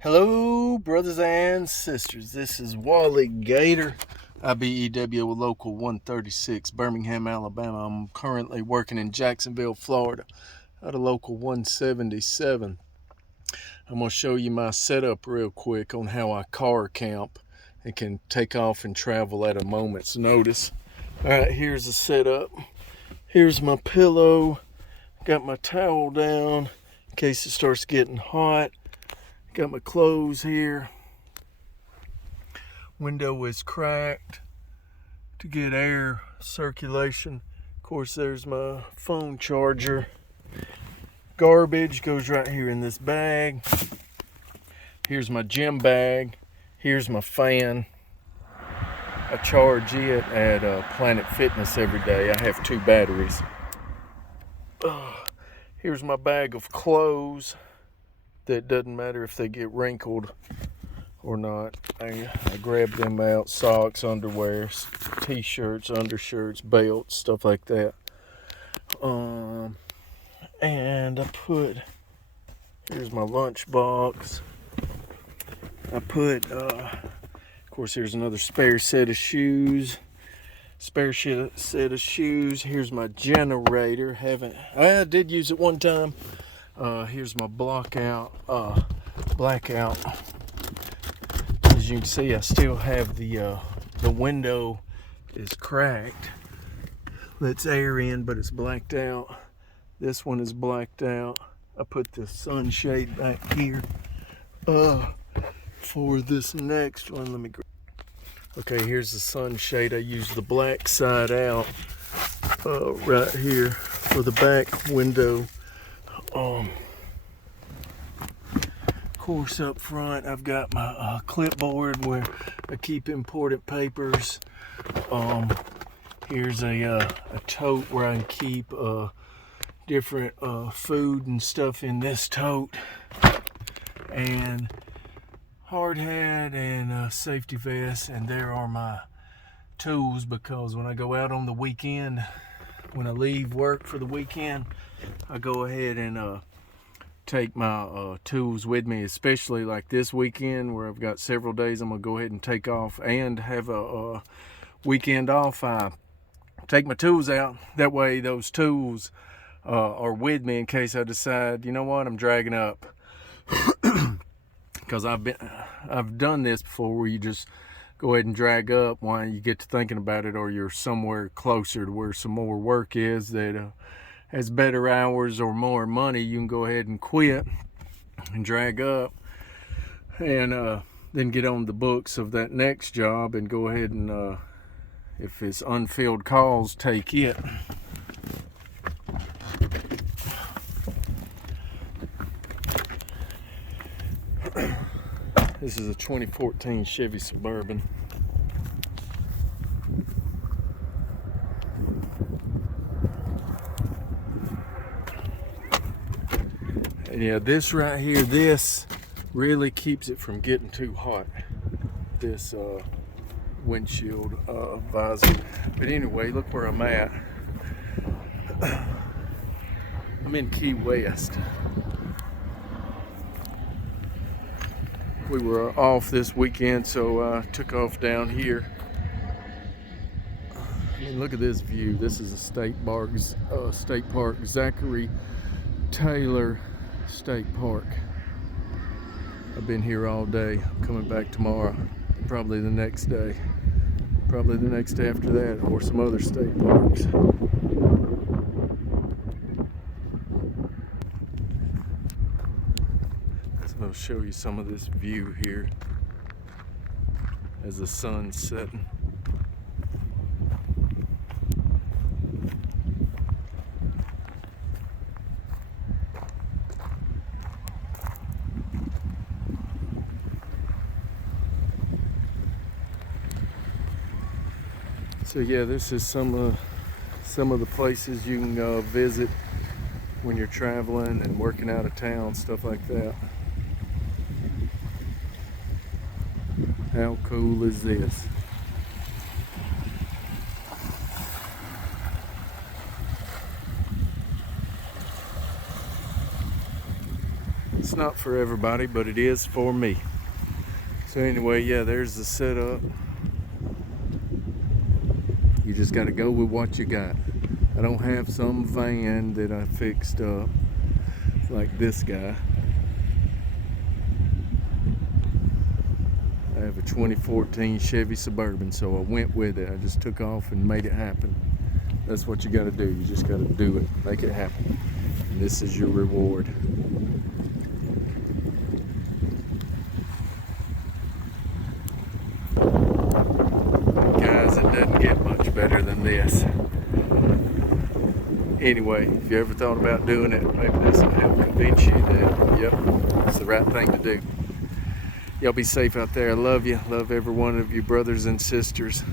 Hello, brothers and sisters. This is Wallygator, IBEW with Local 136, Birmingham, Alabama. I'm currently working in Jacksonville, Florida, at a Local 177. I'm going to show you my setup real quick on how I car camp and can take off and travel at a moment's notice. All right, here's the setup. Here's my pillow. Got my towel down in case it starts getting hot. Got my clothes here. Window is cracked to get air circulation. Of course, there's my phone charger. Garbage goes right here in this bag. Here's my gym bag. Here's my fan. I charge it at Planet Fitness every day. I have 2 batteries. Here's my bag of clothes. That doesn't matter if they get wrinkled or not. I grab them out: socks, underwear, t-shirts, undershirts, belts, stuff like that. And here's my lunch box. I put, of course, here's another spare set of shoes. Here's my generator. I did use it one time. Here's my blackout. As you can see, I still have the window is cracked. Lets air in, but it's blacked out. This one is blacked out. I put the sunshade back here. For this next one, let me grab. Okay, here's the sunshade. I use the black side out right here for the back window. Of course, up front I've got my clipboard where I keep important papers. Here's a tote where I can keep different food and stuff in this tote, and hard hat and safety vest. And there are my tools, because when I go out on the weekend, when I leave work for the weekend, I go ahead and take my tools with me, especially like this weekend where I've got several days. I'm gonna go ahead and take off and have a weekend off. I take my tools out. That way those tools are with me in case I decide, you know what, I'm dragging up. Because I've done this before, where you just go ahead and drag up while you get to thinking about it, or you're somewhere closer to where some more work is that has better hours or more money. You can go ahead and quit and drag up, and then get on the books of that next job and go ahead and if it's unfilled calls, take it. This is a 2014 Chevy Suburban. And yeah, this right here, this really keeps it from getting too hot. This windshield visor. But anyway, look where I'm at. I'm in Key West. We were off this weekend, so I took off down here. I mean, look at this view. This is a state park, Zachary Taylor State Park. I've been here all day. I'm coming back tomorrow, probably the next day, probably the next day after that, or some other state parks. I'll show you some of this view here as the sun's setting. So yeah, this is some of the places you can visit when you're traveling and working out of town, stuff like that. How cool is this? not for everybody, but it is for me. So anyway, yeah, there's the setup. You just got to go with what you got. I don't have some van that I fixed up like this guy. I have a 2014 Chevy Suburban, so I went with it. I just took off and made it happen. That's what you got to do. You just got to do it, make it happen. And this is your reward. Guys, it doesn't get much better than this. Anyway, if you ever thought about doing it, maybe this will help convince you that, yep, it's the right thing to do. Y'all be safe out there. I love you. Love every one of you brothers and sisters.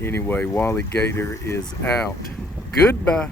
Anyway, Wallygator is out. Goodbye.